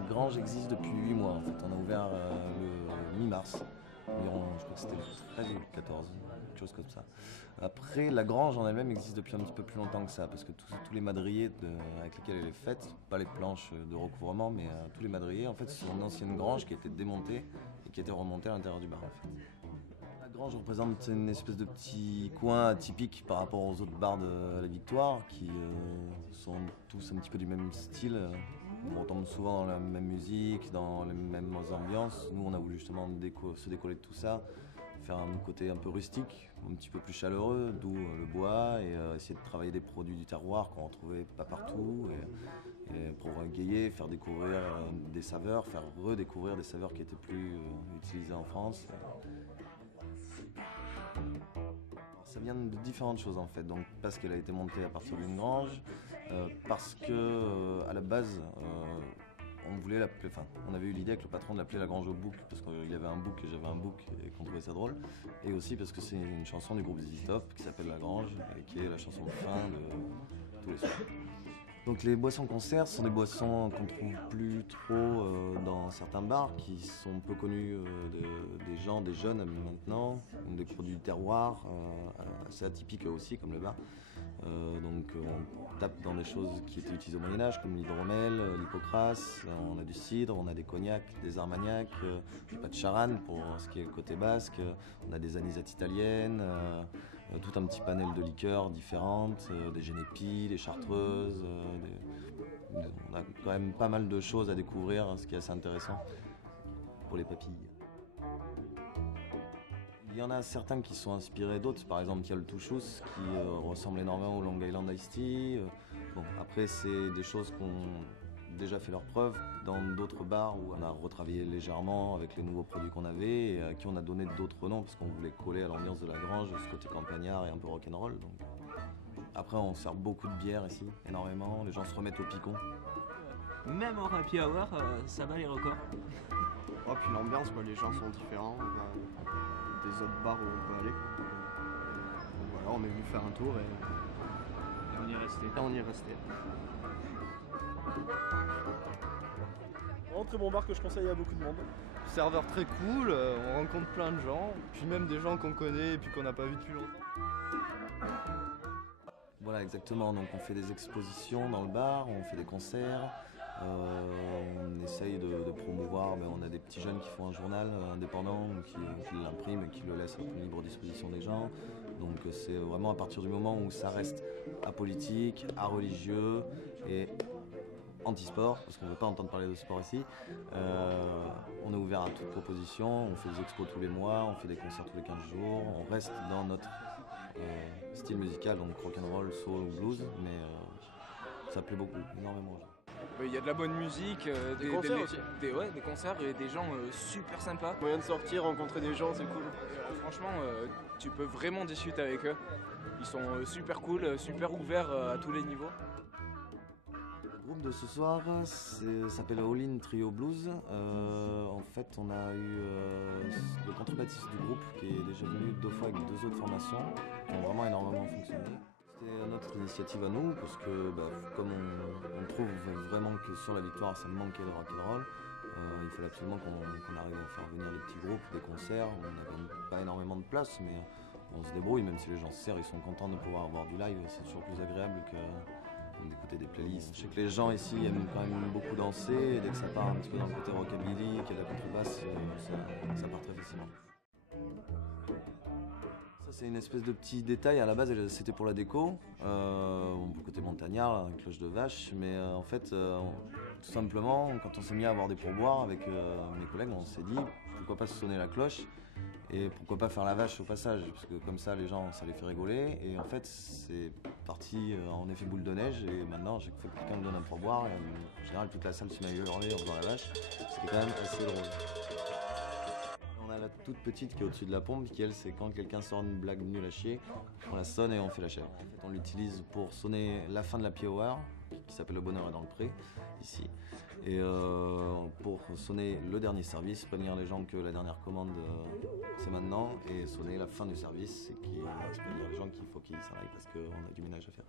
La grange existe depuis 8 mois en fait. On a ouvert le mi-mars. Environ, je crois que c'était le 13 ou le 14, quelque chose comme ça. Après, la grange en elle-même existe depuis un petit peu plus longtemps que ça, parce que tous les madriers avec lesquels elle est faite, pas les planches de recouvrement, mais tous les madriers, en fait, c'est une ancienne grange qui a été démontée et qui a été remontée à l'intérieur du bar, en fait. La grange représente une espèce de petit coin atypique par rapport aux autres bars de la Victoire, qui sont tous un petit peu du même style. On retombe souvent dans la même musique, dans les mêmes ambiances. Nous, on a voulu justement se décoller de tout ça, faire un côté un peu rustique, un petit peu plus chaleureux, d'où le bois, et essayer de travailler des produits du terroir qu'on retrouvait pas partout, et pour égayer, faire découvrir des saveurs, faire redécouvrir des saveurs qui étaient plus utilisées en France. Ça vient de différentes choses en fait, donc parce qu'elle a été montée à partir d'une grange, parce que à la base on voulait l'appeler, enfin on avait eu l'idée avec le patron de l'appeler la grange au bouc, parce qu'il avait un bouc et j'avais un bouc et qu'on trouvait ça drôle, et aussi parce que c'est une chanson du groupe ZZ Top qui s'appelle La Grange et qui est la chanson de fin de tous les soirs. Donc les boissons concerts sont des boissons qu'on trouve plus trop dans certains bars qui sont peu connus des gens, des jeunes maintenant, des produits du terroir assez atypiques aussi comme le bar. Donc on tape dans des choses qui étaient utilisées au Moyen-Âge comme l'hydromel, l'hypocras, on a du cidre, on a des cognacs, des armagnacs, du pas de charanne pour ce qui est le côté basque, on a des anisettes italiennes, tout un petit panel de liqueurs différentes, des génépies, des chartreuses, on a quand même pas mal de choses à découvrir, ce qui est assez intéressant pour les papilles. Il y en a certains qui sont inspirés d'autres, par exemple il y a le Touchous qui ressemble énormément au Long Island Iced Tea. Bon, après c'est des choses qui ont déjà fait leur preuve dans d'autres bars où on a retravaillé légèrement avec les nouveaux produits qu'on avait et à qui on a donné d'autres noms parce qu'on voulait coller à l'ambiance de la grange, ce côté campagnard et un peu rock'n'roll. Donc. Après on sert beaucoup de bière ici, énormément, les gens se remettent au picon. Même en happy hour, ça bat les records. Oh, puis l'ambiance, quoi, les gens sont différents des autres bars où on peut aller. Donc voilà, on est venu faire un tour et on y est resté. On y est resté. Vraiment très bon bar que je conseille à beaucoup de monde. Serveur très cool, on rencontre plein de gens, puis même des gens qu'on connaît et puis qu'on n'a pas vu depuis longtemps. Voilà, exactement. Donc on fait des expositions dans le bar, on fait des concerts, on essaye de promouvoir, mais on a des petits jeunes qui font un journal indépendant, qui l'impriment et qui le laissent à la libre disposition des gens. Donc c'est vraiment à partir du moment où ça reste apolitique, areligieux et anti-sport, parce qu'on ne veut pas entendre parler de sport ici. On est ouvert à toute proposition, on fait des expos tous les mois, on fait des concerts tous les 15 jours, on reste dans notre style musical, donc rock'n'roll, soul ou blues, mais ça plaît beaucoup, énormément. Il y a de la bonne musique, des concerts aussi. Des concerts et des gens super sympas. Moyen de sortir, rencontrer des gens, c'est cool. Franchement, tu peux vraiment discuter avec eux. Ils sont super cool, super ouverts à tous les niveaux. Le groupe de ce soir s'appelle All In Trio Blues. En fait, on a eu le contrebassiste du groupe qui est déjà venu 2 fois avec 2 autres formations qui ont vraiment énormément fonctionné. C'était notre initiative à nous parce que comme on trouve vraiment que sur la Victoire ça manquait de rock'n'roll, il fallait absolument qu'on arrive à faire venir les petits groupes, des concerts. On n'avait pas énormément de place mais on se débrouille, même si les gens se serrent, ils sont contents de pouvoir avoir du live, c'est toujours plus agréable que d'écouter des playlists. Je sais que les gens ici aiment quand même beaucoup danser et dès que ça part un petit peu dans le côté rockabilly, qu'il y a de la contrebasse, ça part très facilement. Ça c'est une espèce de petit détail, à la base c'était pour la déco, côté montagnard, une cloche de vache, mais en fait tout simplement quand on s'est mis à avoir des pourboires avec mes collègues, on s'est dit pourquoi pas sonner la cloche et pourquoi pas faire la vache au passage, parce que comme ça les gens ça les fait rigoler, et en fait c'est parti en effet boule de neige, et maintenant chaque fois que quelqu'un me donne un pourboire, en général toute la salle se met à hurler en faisant la vache, ce qui est quand même assez drôle. On a la toute petite qui est au-dessus de la pompe, qui elle c'est quand quelqu'un sort une blague nulle à chier, on la sonne et on fait la chèvre. En fait, on l'utilise pour sonner la fin de la hour, qui s'appelle Le Bonheur est dans le pré, ici, et pour sonner le dernier service, prévenir les gens que la dernière commande c'est maintenant, et sonner la fin du service, et prévenir les gens qu'il faut qu'ils s'en aillent parce qu'on a du ménage à faire.